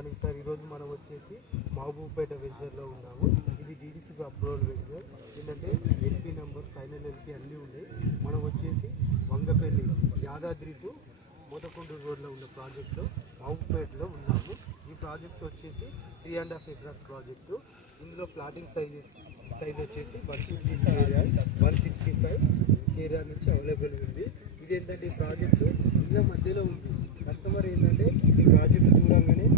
Morning sir. ఈరోజు మనం వచ్చేసి మహబూబ్పేట వెంచర్లో ఉన్నాము. ఇది డీడీసీకి అప్రూవల్ వెంచర్. ఏంటంటే ఎల్పీ నెంబర్, ఫైనల్ ఎల్పీ అన్నీ ఉన్నాయి. మనం వచ్చేసి వంగపల్లి యాదాద్రి టు మోతకొండూరు రోడ్లో ఉన్న ప్రాజెక్టులో మహబూబ్పేటలో ఉన్నాము. ఈ ప్రాజెక్ట్ వచ్చేసి 3.5 acres ప్రాజెక్టు. ఇందులో ప్లాటింగ్ సైజ్ వచ్చేసి 150 ఏరియా, 165 ఏరియా నుంచి అవైలబుల్ ఉంది. ఇది ఏంటంటే ఈ ప్రాజెక్టు ఇళ్ళ మధ్యలో ఉంది. కస్టమర్ ఏంటంటే ఈ ప్రాజెక్ట్ చూడంగానే